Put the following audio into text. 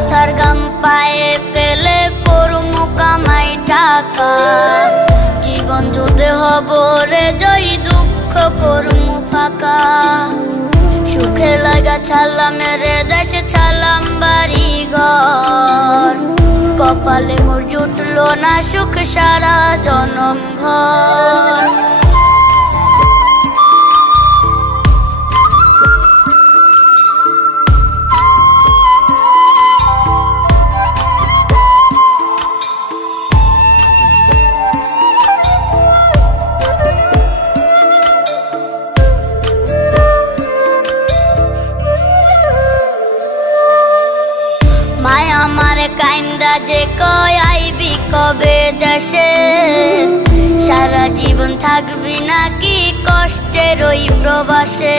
মাথার গাম পায়ে ফেলে করমু কামাই টাকা জীবন যুদ্ধে হব রে জয়ী দুঃখ করমু ফাঁকা সুখের লাগা ছাড়লাম রে দেশে ছাড়লাম বাড়ি ঘর কপালে মোর জুটলো না সুখ সারা জনম ভর কাইন্দা যে কয় আইবি কবে দেশে সারা জীবন থাকবি নাকি কষ্টের ওই প্রবাসে।